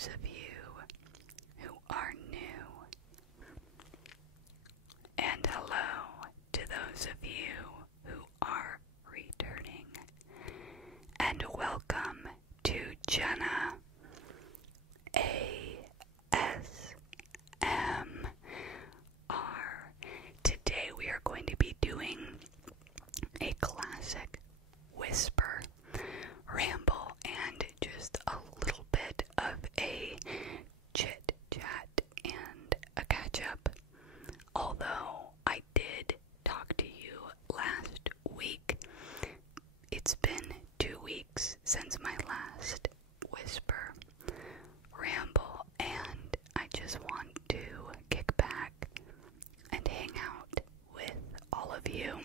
those of you who are new. And hello to those of you who are returning. And welcome to Jenna ASMR. Today we are going to be doing a classic whisper, ramble, and just a little bit of a chit chat and a catch up. Although I did talk to you last week, it's been 2 weeks since my last whisper, ramble, and I just want to kick back and hang out with all of you.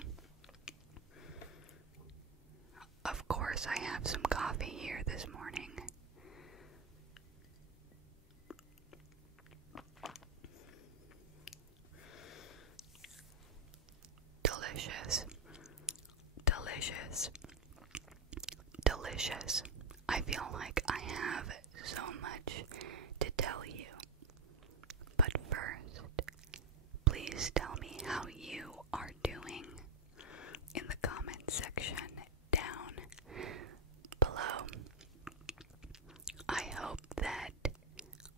Of course, I have some coffee here this morning. Delicious. Delicious. Delicious. I feel like I have so much to tell you. But first, please tell me how you are doing in the comment section down below. I hope that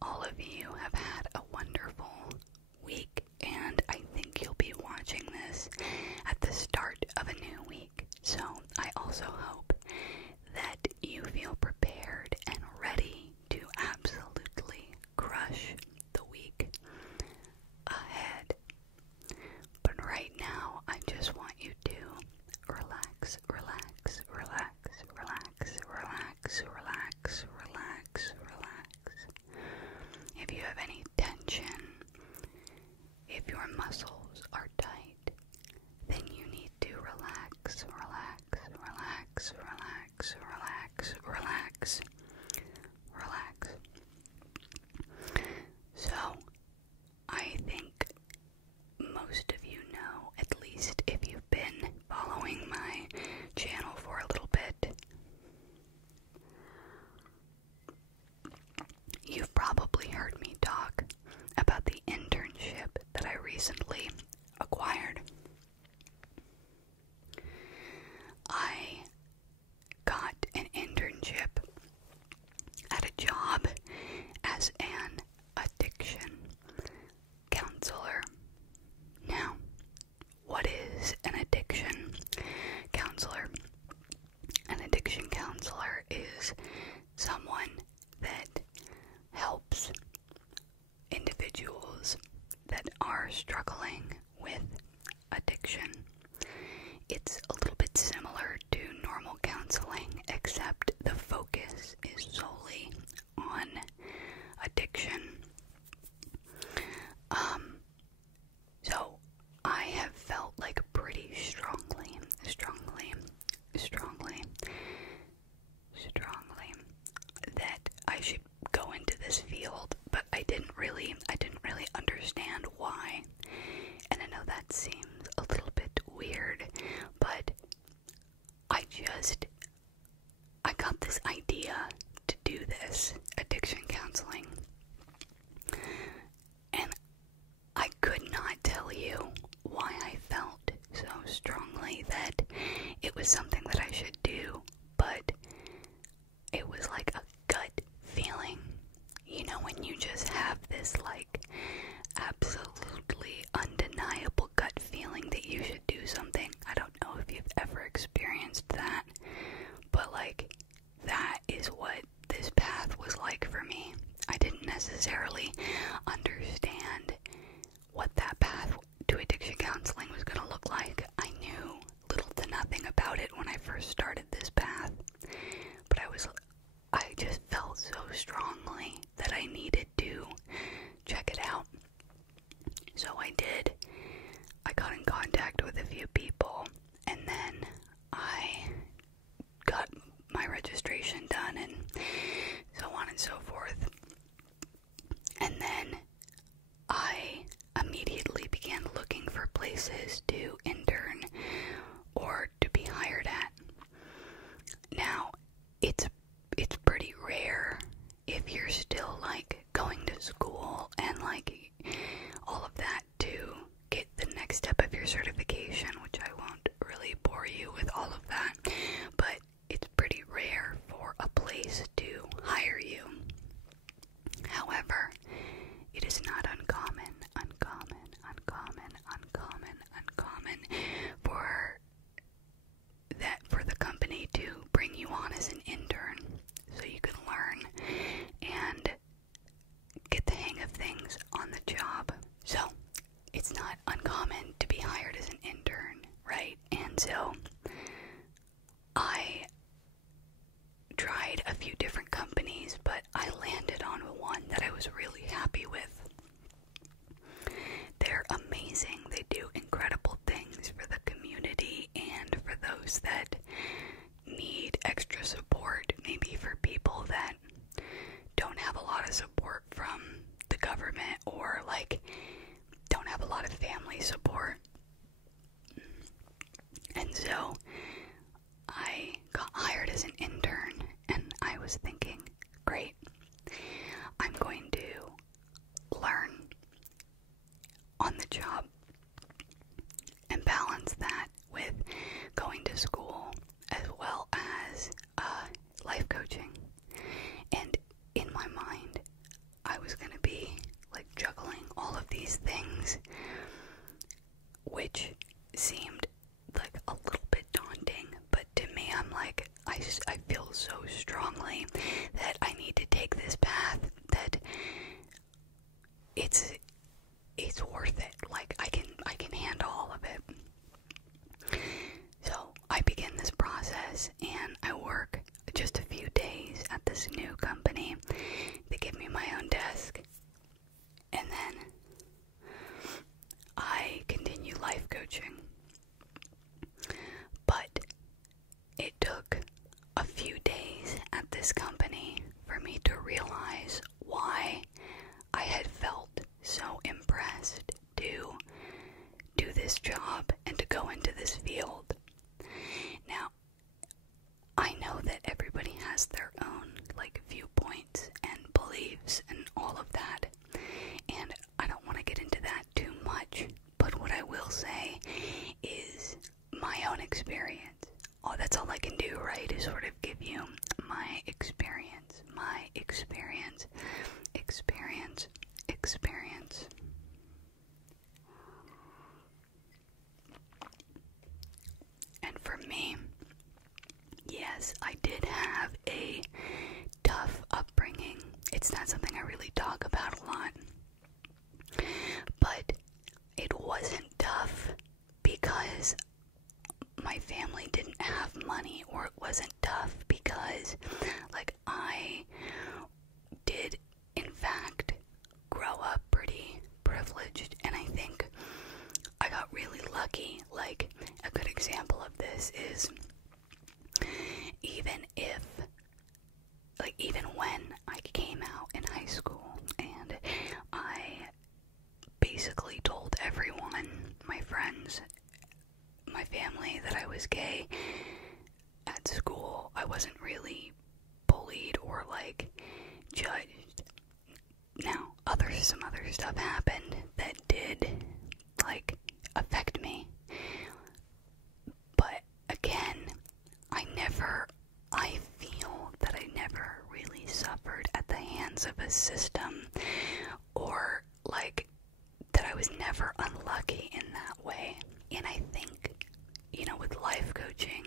all of you have had a wonderful week, and I think you'll be watching this at the start of a new week. So I also hope that you feel prepared and ready to absolutely crush the week ahead. But right now, I just want you to relax, relax, relax, relax, relax, relax, relax, relax. If you have any tension, if your muscles are tight, then you need to relax, relax, relax, relax, relax, relax, relax. So, I think most of you know, at least if you've been following my channel for a little bit, you've probably heard me talk about the internship that I recently acquired. I got an internship at a job as an addiction counselor. Now, what is an addiction counselor? An addiction counselor is someone that helps individuals that are struggling with addiction. It's a little bit similar to normal counseling, except the focus is solely on addiction. So I have felt like pretty strongly that I should go into this field, but I didn't really understand why. And I know that seems a little bit weird, but I got this idea to do this addiction counseling, and I could not tell you why I felt so strongly that it was something that I should do, but it was like a gut feeling. You know, when you just have this like absolutely undeniable gut feeling that you should do something. I don't know if you've ever experienced that, but like that is what this path was like for me. I didn't necessarily understand what that path to addiction counseling was going to look like. I knew little to nothing about it when I first started this path, but I just felt so strongly that I needed to check it school and like all of that to get the next step of your certification, which I won't really bore you with all of that, but it's pretty rare for a place to hire you. However, it is not uncommon for the company to bring you on as an intern so you can learn and get the hang of things on the job. So it's not uncommon to be hired as an intern, right? And so I tried a few different companies, but I landed on one that I was really happy with. They're amazing. They do incredible things for the community and for those that need extra support, maybe for people that don't have a lot of support from the government or like don't have a lot of family support. And so I got hired as an intern and I was thinking, great, I'm going to learn on the job and balance that with going to school as well as life coaching. And in my mind, I was going to be like juggling all of these things, which seemed like a little bit daunting, but to me, I'm like, I feel so strongly that I need to take this path, that it's worth it. Like I can handle all of it. So I begin this process and I work just a few days at this new company. They give me my own desk, and then I continue life coaching. But it took a few days at this company for me to realize why I had felt so impressed to do this job and to go into this field. Now, I know that everybody has their own like viewpoints and beliefs and all of that, and I don't want to get into that too much, but what I will say is my own experience. Oh, that's all I can do, right, is sort of give you my experience. And for me, yes, I did have a tough upbringing. It's not something I really talk about a lot, but it wasn't tough because my family didn't have money, or it wasn't tough because like I did in fact grow up pretty privileged, and I think I got really lucky. Like a good example of this is even when I came out in high school and I basically told everyone, my friends, my family, that I was gay at school, I wasn't really bullied or like judged. Now, some other stuff happened that did like affect me, but again, I feel that I never really suffered at the hands of a system, or like that I was never unlucky in that way. And I think, with life coaching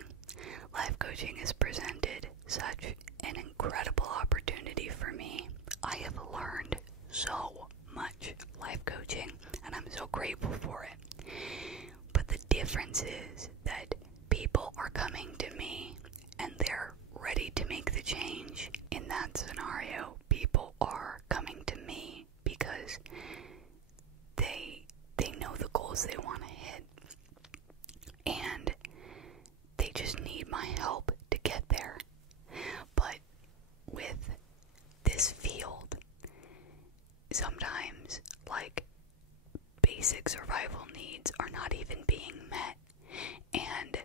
has presented such an incredible opportunity for me. I have learned so much life coaching, and I'm so grateful for it. But the difference is that people are coming to me and they're ready to make the change. In that scenario, people are coming to me because they know the goals they want to hit, and they just need my help to get there. But with this field, sometimes like basic survival needs are not even being met, and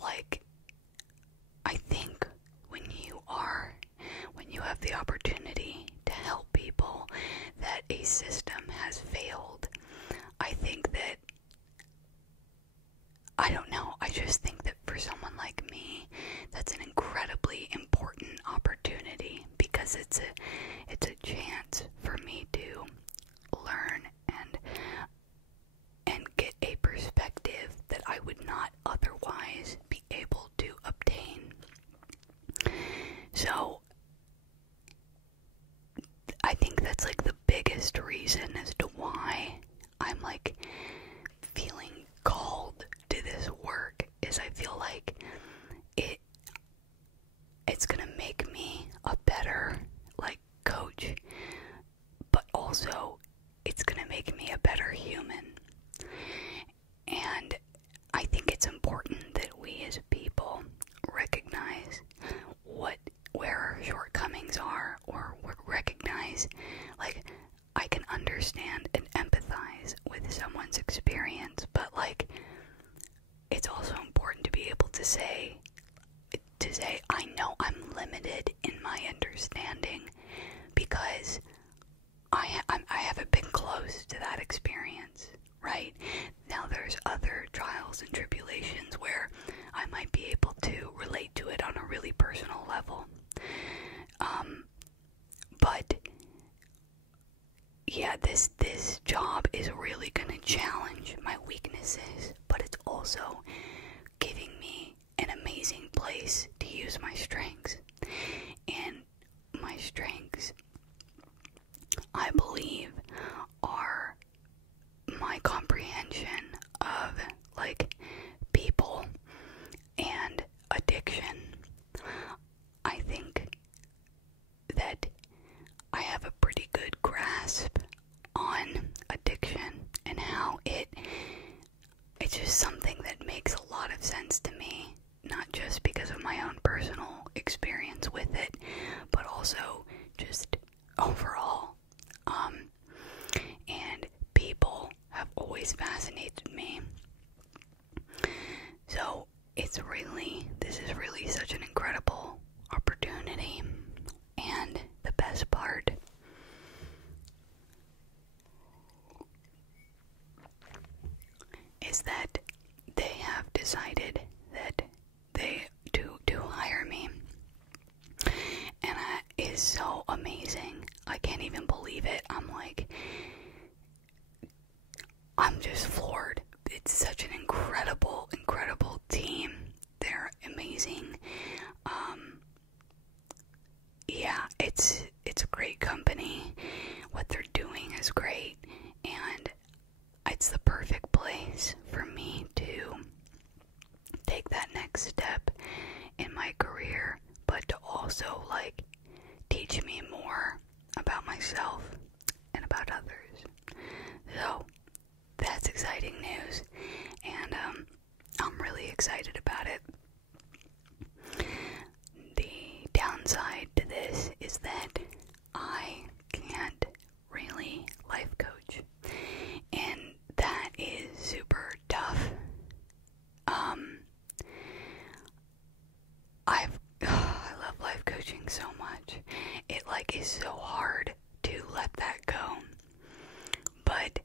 like I think when you have the opportunity to help that a system has failed. I think that, I don't know, I just think that for someone like me, that's an incredibly important opportunity, because it's a chance for me to learn and get a perspective that I would not otherwise be able to obtain. So I think that's like the biggest reason as to why I'm like feeling called to this work, is I feel like it's gonna make me a better like coach, but also it's gonna make me a better human. And I think it's important that we as people recognize where our shortcomings are, or recognize, like, I can understand and empathize with someone's experience, but like, it's also important to be able to say, I know I'm limited in my understanding, because I haven't been close to that experience, right? Now there's other trials and tribulations where I might be able to relate to it on a really personal level. But yeah, this job is really gonna challenge my weaknesses, but it's also giving me an amazing place to use my strengths. And my strengths, I believe, are my comprehension of like people and addiction. I think that I have a pretty good grasp on addiction and how it's just something that makes a lot of sense to me, not just because of my own personal experience with it, but also just overall. And people have always fascinated me. So this is really such an incredible opportunity. And the best part is that they have decided that they do hire me. And that is so amazing. I can't even believe it. I'm just floored. It's such an incredible team. They're amazing. Yeah, it's a great company. What they're doing is great, and it's the perfect place for me to take that next step in my career, but to also like teach me more about myself and about others. So that's exciting news, and I'm really excited about it. The downside to this is that I can't really life coach, and that is super tough. I love life coaching so much. It like is so hard to let that go, but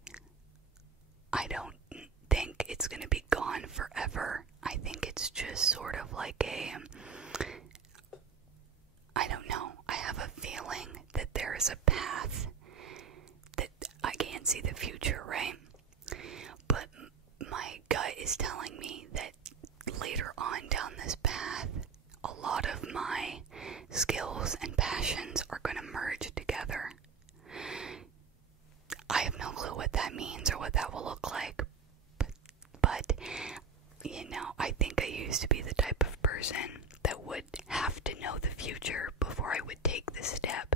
I don't think it's gonna be gone forever. I think it's just sort of like I don't know. I have a feeling that there is a path that I can't see the future, right? But my gut is telling me that later on down this path, a lot of my skills and passions are going to merge together. I have no clue what that means or what that will look like, but you know, I think I used to be the type of person that would have to know the future before I would take the step,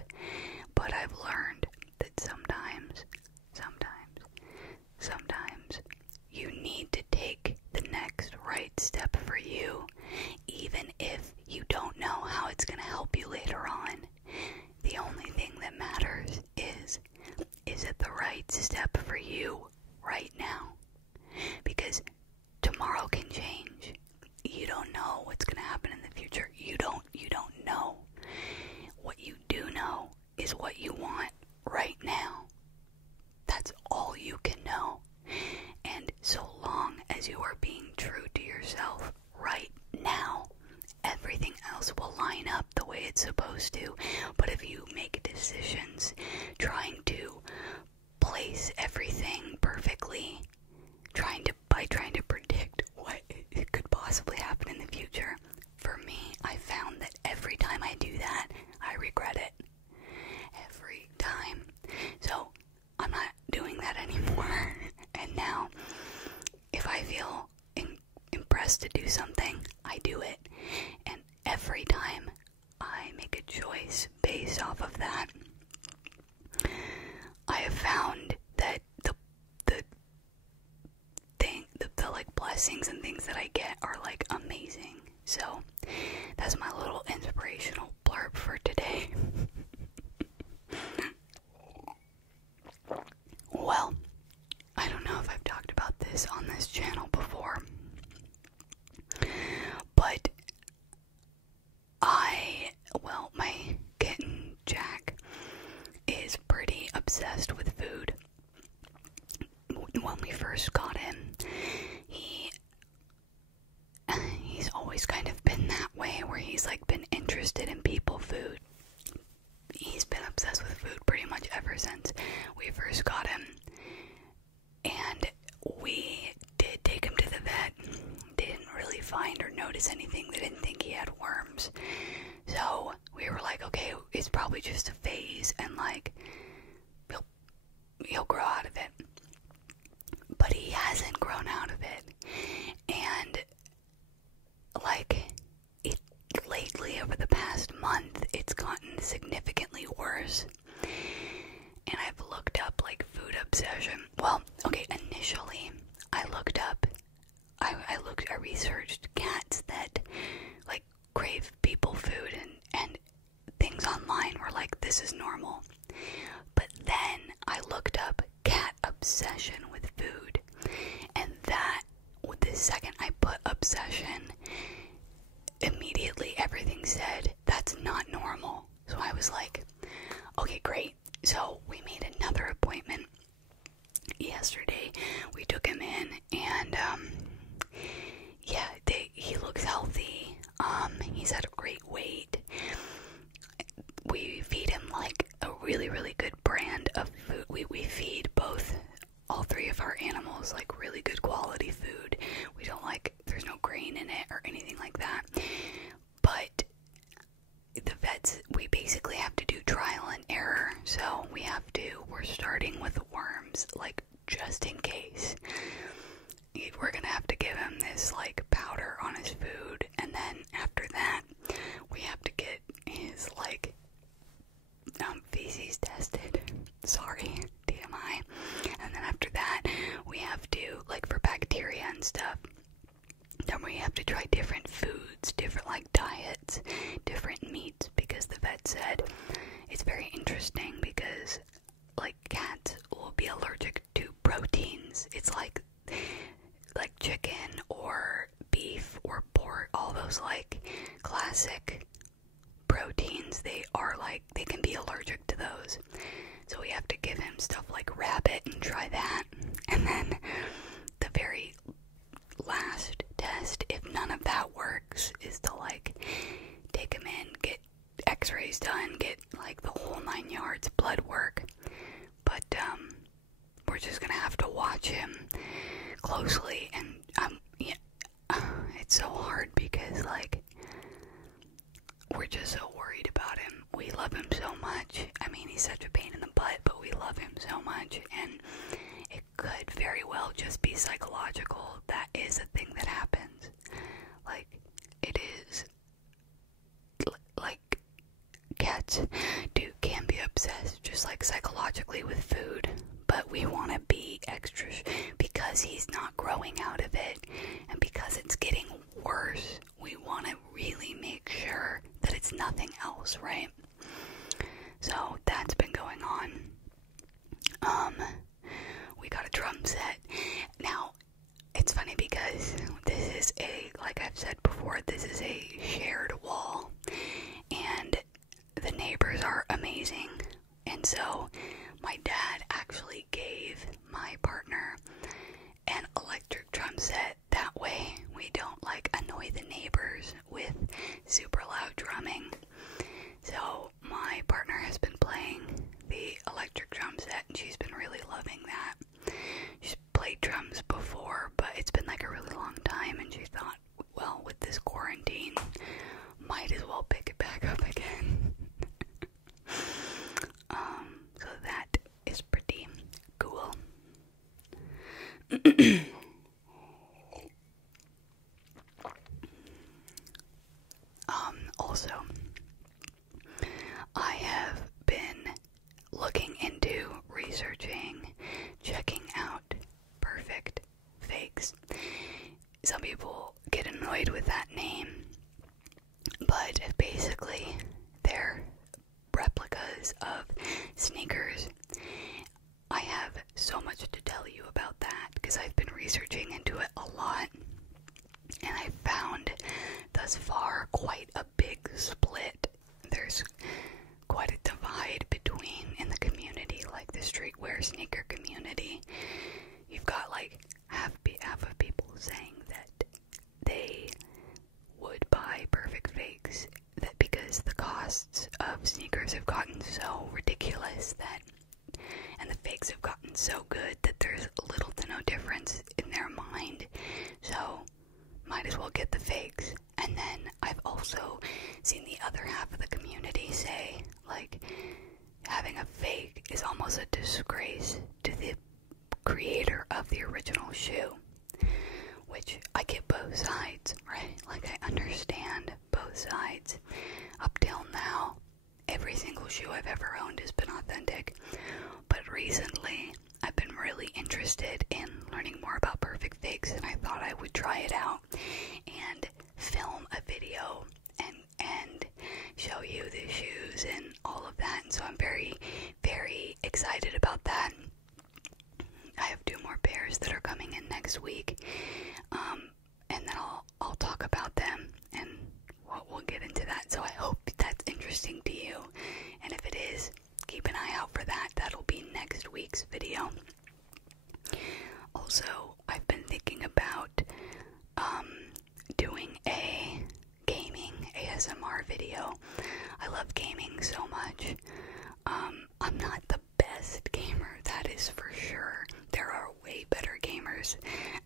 but I've learned that sometimes way it's supposed to. But if you make decisions trying to place everything perfectly, trying to predict what could possibly happen in the future, for me, I found that every time I do that, I regret it. Every time. So, I'm not doing that anymore. And now, if I feel impressed to do something, I do it. And every time I make a choice based off of that, I have found that the like blessings and things that I get are like amazing. So that's my little inspirational blurb for today. Well, I don't know if I've talked about this on this channel before, but my kitten Jack is pretty obsessed with food. When we first got him, he's always kind of been that way, where he's like been interested in people food. He's been obsessed with food pretty much ever since we first got him. And we did take him to the vet. They didn't really find or notice anything. They didn't think he had worms. So we were like, okay, it's probably just a phase, and like he'll grow out of it. But he hasn't grown out of it. And like lately, over the past month, it's gotten significantly worse. And I've looked up like food obsession. Well, okay, initially I researched cats that like crave people food, and things online were like, this is normal. But then I looked up cat obsession with food, and that, the second I put obsession, immediately everything said that's not normal. So I was like, okay, great. So we made another appointment yesterday. We took him in, and he looks healthy. He's at a great weight. We feed him like a really, really good brand of food. We feed all three of our animals like really good quality food. We don't there's no grain in it or anything like that. But the vets, we basically have to do trial and error. So we're starting with worms, like just in case. We're gonna have to give him this like powder on his food, and then after that, we have to get his like feces tested. Sorry, TMI. And then after that, we have to, like, for bacteria and stuff, then we have to try different foods, different like diets, different meats, because the vet said it's very interesting because like cats will be allergic to proteins. It's like chicken or beef or pork, all those like classic proteins, they can be allergic to those. So we have to give him stuff like rabbit and try that. And then the very last test, if none of that works, is to like take him in, get x-rays done, get like the whole 9 yards, blood work. But we're just gonna have to watch him closely, and it's so hard because like we're just so worried about him. We love him so much. I mean, he's such a pain in the butt, but we love him so much, and it could very well just be psychological. That is a thing that happens. Like, it is, like, cats can be obsessed just like psychologically with food, but we want to be extra because he's not growing out of it, and because it's getting worse, we want to really make sure that it's nothing else, right? So that's been going on. We got a drum set. Now, it's funny because this is like I've said before, this is a shared wall, and the neighbors are amazing. And so my dad actually gave my partner an electric drum set. That way we don't like annoy the neighbors with super loud drumming. because of sneakers. I have so much to tell you about that because I've been researching into it a lot, and I found thus far quite a big split. There's quite a divide in the community, like the streetwear sneaker community. You've got like half of people saying that they would buy perfect fakes, that because the costs of sneakers have gotten so ridiculous and the fakes have gotten so good that there's little to no difference in their mind, so might as well get the fakes. And then I've also seen the other half of the community say, like, having a fake is almost a disgrace to the creator of the original shoe, which I get both sides, right? Like, I understand both sides. Up till now, every single shoe I've ever owned has been authentic, but recently I've been really interested in learning more about perfect fakes, and I thought I would try it out and film a video and show you the shoes and all of that. And so I'm very, very excited about that. I have 2 more pairs that are coming in next week, and then I'll talk about them, and we'll get into that. So I hope that's interesting to you, and if it is, keep an eye out for that. That'll be next week's video. Also, I've been thinking about doing a gaming ASMR video. I love gaming so much. I'm not the best gamer, that is for sure. There are way better gamers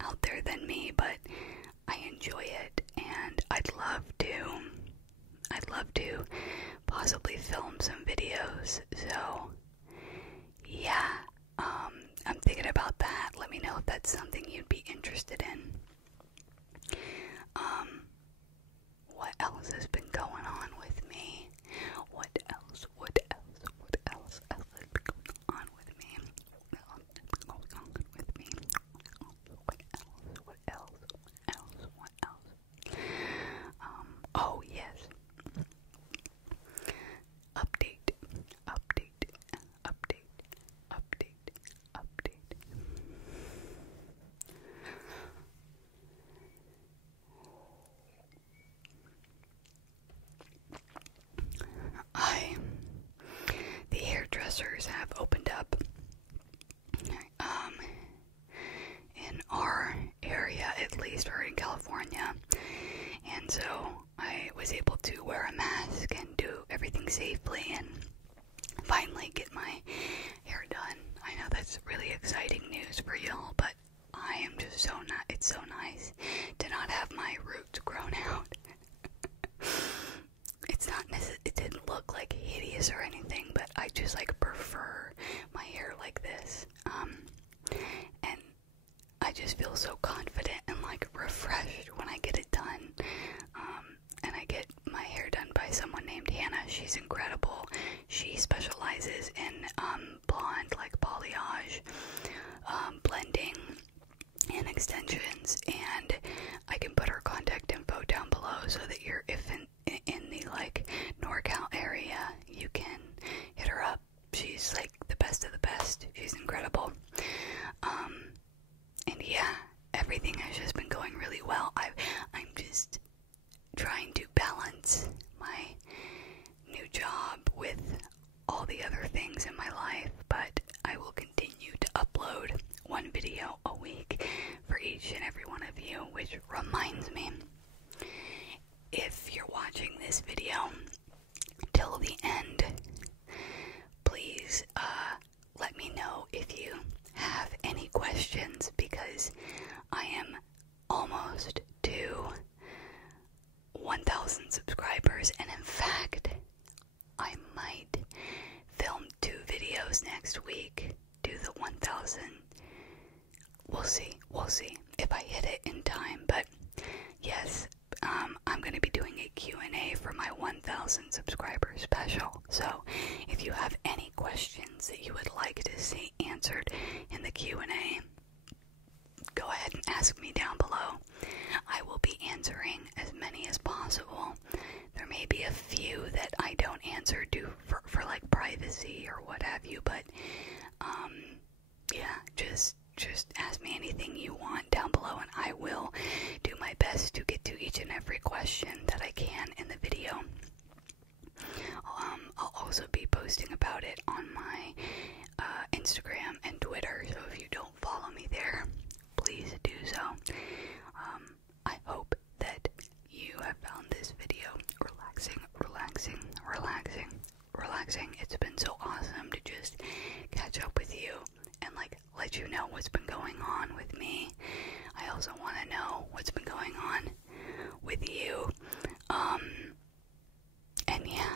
out there than me, but I enjoy it, and I'd love to possibly film some videos. So yeah, I'm thinking about that. Let me know if that's something you'd be interested in. What else has been going on with me? What else has been going on with me? What else? Oh yes. Update. The hairdressers have opened up in our area, at least, or in California, and so I was able to wear a mask and do everything safely and finally get my hair done. I know that's really exciting news for y'all, but I am just it's so nice to not have my roots grown out. It didn't look like hideous or anything, but I just like prefer my hair like this. And I just feel so confident and like refreshed when I get it done. And I get my hair done by someone named Hannah. She's incredible. She specializes in blonde, like balayage, blending, and extensions. And I can put her contact info down below so that if in the like NorCal area, you can hit her up. She's like the best of the best. She's incredible. And yeah, everything has just been going really well. I'm just trying to balance my new job with all the other things in my life, but I will continue to upload 1 video a week for each and every one of you, which reminds me, if you're watching this video till the end, please let me know if you have any questions, because I am almost to 1,000 subscribers, and in fact, I might film 2 videos next week, do the 1,000. We'll see if I hit it in time, but yes, I'm going to be doing a Q&A for my 1,000 subscriber special. So if you have any questions that you would like to see answered in the Q&A, go ahead and ask me down below. I will be answering as many as possible. There may be a few that I don't answer for like privacy or what have you, but yeah, just ask me anything you want down below, and I will do my best to get to each and every question that I can in the video. I'll also be posting about it on my Instagram and Twitter, so if you don't follow me there, please do so. I hope that you have found this video relaxing. It's been so awesome to just catch up with you and like let you know what's been going on with me. I also want to know what's been going on with you. And yeah,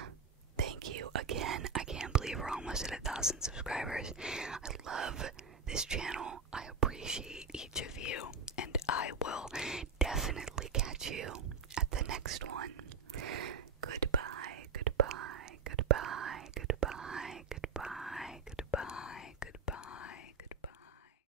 thank you again. I can't believe we're almost at 1,000 subscribers. I love this channel. I appreciate each of